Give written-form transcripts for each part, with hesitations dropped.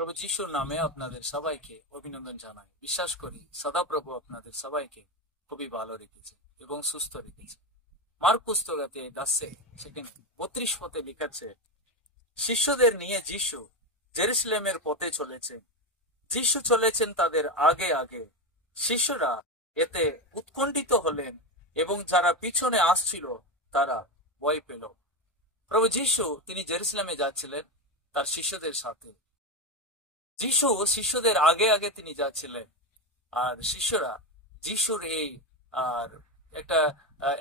প্রভু যিশুর নামে আপনাদের সবাইকে অভিনন্দন জানাই। বিশ্বাস করি সদাপ্রভু আপনাদের সবাইকে খুবই ভালো রেখেছে এবং সুস্থ রেখেছে। মার্ক পুস্তকতে 10 সেখানে 32 পথে লিখেছে, শিষ্যদের নিয়ে যিশু জেরুসালেমের পথে চলেছে। যিশু চলেছেন তাদের আগে আগে। শিষ্যরা এতে উৎকণ্ঠিত হলেন এবং যারা পিছনে আসছিল তারা ভয় পেল। প্রভু যিশু তিনি জেরুসালেমে যাচ্ছিলেন তার শিষ্যদের সাথে। যিশু শিষ্যদের আগে আগে তিনি যাচ্ছিলেন, আর শিষ্যরা যিশুর এই আর একটা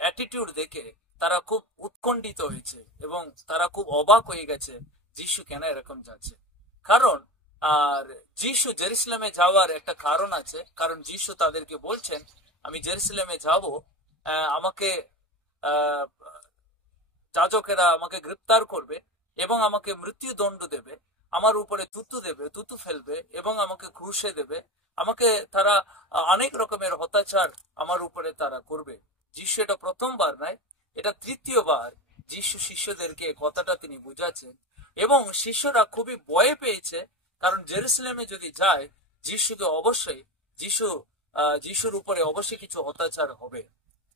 অ্যাটিটিউড দেখে তারা খুব উৎকণ্ঠিত হয়েছে এবং তারা খুব অবাক হয়ে গেছে যিশু কেন এরকম যাচ্ছে। কারণ আর যিশু জেরুসালেমে যাওয়ার একটা কারণ আছে, কারণ যিশু তাদেরকে বলছেন, আমি জেরুসালেমে যাব, আমাকে আহ যাজকেরা আমাকে গ্রেপ্তার করবে এবং আমাকে মৃত্যুদণ্ড দেবে, আমার উপরে তুতু ফেলবে এবং আমাকে ক্রুশে দেবে, আমাকে তারা অনেক রকমের অত্যাচার আমার উপরে তারা করবে। যিশু এটা প্রথমবার নয়, এটা তৃতীয়বার যিশু শিষ্যদেরকে কথাটা তিনি বুঝাচ্ছেন এবং শিষ্যরা খুবই ভয় পেয়েছে। কারণ জেরুসালেমে যদি যায় যিশুকে অবশ্যই যিশুর উপরে অবশ্যই কিছু অত্যাচার হবে।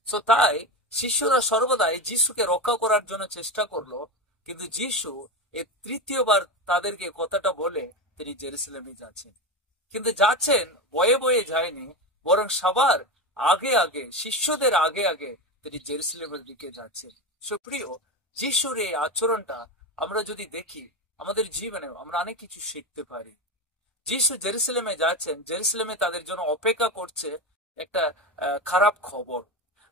সো তাই শিষ্যরা সর্বদাই যিশুকে রক্ষা করার জন্য চেষ্টা করলো, কিন্তু যিশু এই তৃতীয়বার তাদেরকে কথাটা বলে তিনি জেরুসালেমে যাচ্ছেন। কিন্তু যাচ্ছেন বয়ে বয়ে যায়নি, বরং সবার আগে আগে, শিষ্যদের আগে আগে তিনি জেরুসালেমের দিকে যাচ্ছেন। সুপ্রিয়, যিশুর এই আচরণটা আমরা যদি দেখি আমাদের জীবনে আমরা অনেক কিছু শিখতে পারি। যিশু জেরুসালেমে যাচ্ছেন, জেরুসালেমে তাদের জন্য অপেক্ষা করছে একটা খারাপ খবর।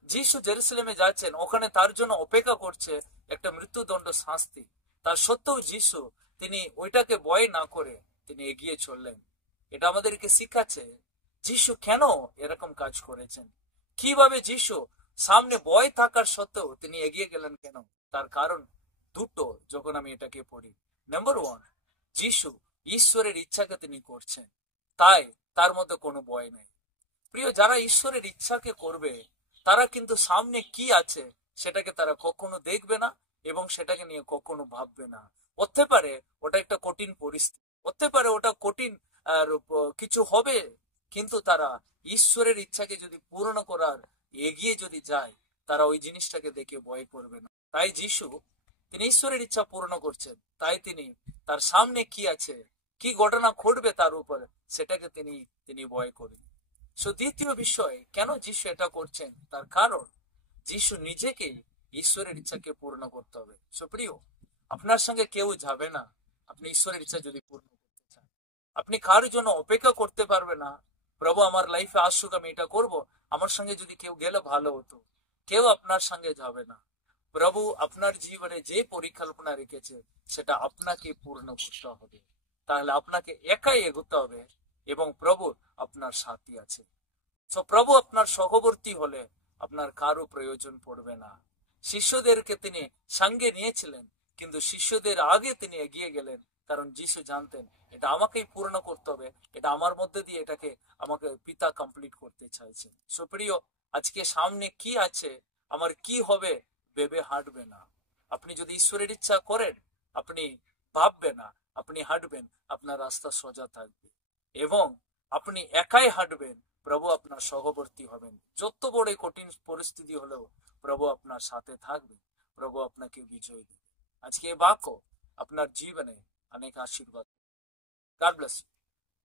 যিশু জেরুসালেমে যাচ্ছেন, ওখানে তার জন্য অপেক্ষা করছে একটা মৃত্যুদণ্ড শাস্তি। তার সত্ত্বেও যিশু তিনি ওইটাকে ভয় না করে তিনি এগিয়ে চললেন। এটা আমাদেরকে শিখাচ্ছে যিশু কেন এরকম কাজ করেছেন, কিভাবে যিশু সামনে ভয় থাকার সত্ত্বেও তিনি এগিয়ে গেলেন কেন। তার কারণ দুটো যখন আমি এটাকে পড়ি। নাম্বার 1, যিশু ঈশ্বরের ইচ্ছাকে তিনি করছেন, তাই তার মধ্যে কোনো ভয় নেই। প্রিয়, যারা ঈশ্বরের ইচ্ছাকে করবে তারা কিন্তু সামনে কি আছে সেটাকে তারা কখনো দেখবে না এবং সেটাকে নিয়ে কখনো ভাববে না। হতে পারে ওটা একটা কঠিন পরিস্থিতি, হতে পারে ওটা কঠিন কিছু হবে, কিন্তু তারা ঈশ্বরের ইচ্ছাকে যদি পূরণ করার এগিয়ে যদি যায়, তারা ওই জিনিসটাকে দেখে ভয় করবে না। তাই যিশু তিনি ঈশ্বরের ইচ্ছা পূর্ণ করছেন, তাই তিনি তার সামনে কি আছে, কি ঘটনা ঘটবে তার উপরে, সেটাকে তিনি ভয় করেন। দ্বিতীয় বিষয়, কেন যিশু এটা করছেন, তার কারণ যিশু নিজেকে ঈশ্বরের ইচ্ছাকে পূর্ণ করতে হবে। প্রিয়, আপনার সঙ্গে কেউ যাবে না আপনি ঈশ্বরের ইচ্ছা যদি পূর্ণ করতে চান। আপনি কার জন্য অপেক্ষা করতে পারবে না, প্রভু আমার লাইফে আসুক আমি এটা করব, আমার সঙ্গে যদি কেউ গেলে ভালো হতো। কেউ আপনার সঙ্গে যাবে না। প্রভু আপনার জীবনে যে পরিকল্পনা রেখেছে সেটা আপনাকে পূর্ণ করতে হবে। তাহলে আপনাকে একাই এগোতে হবে এবং প্রভু আপনার সাথী আছে। প্রভু আপনার সহবর্তী হলে আপনার কারো প্রয়োজন পড়বে না। শিষ্যদেরকে তিনি সঙ্গে নিয়েছিলেন, কিন্তু শিষ্যদের আগে তিনি এগিয়ে গেলেন, কারণ যিশু জানতেন এটা আমাকেই পূর্ণ করতে হবে, এটা আমার মধ্যে দিয়ে এটাকে আমাকে পিতা কমপ্লিট করতে চাইছে। প্রিয়, আজকে সামনে কি আছে, আমার কি হবে ভেবে হাঁটবে না। আপনি যদি ঈশ্বরের ইচ্ছা করেন আপনি ভাববে না, আপনি হাঁটবেন, আপনার রাস্তা সোজা থাকবে এবং আপনি একাই হাঁটবেন, প্রভু আপনার সহবর্তী হবেন। যত বড় কঠিন পরিস্থিতি হলেও প্রভু আপনার সাথে থাকবে, প্রভু আপনাকে বিজয় দেবে। আজকে এই বাক্য আপনার জীবনে অনেক আশীর্বাদ। God bless you.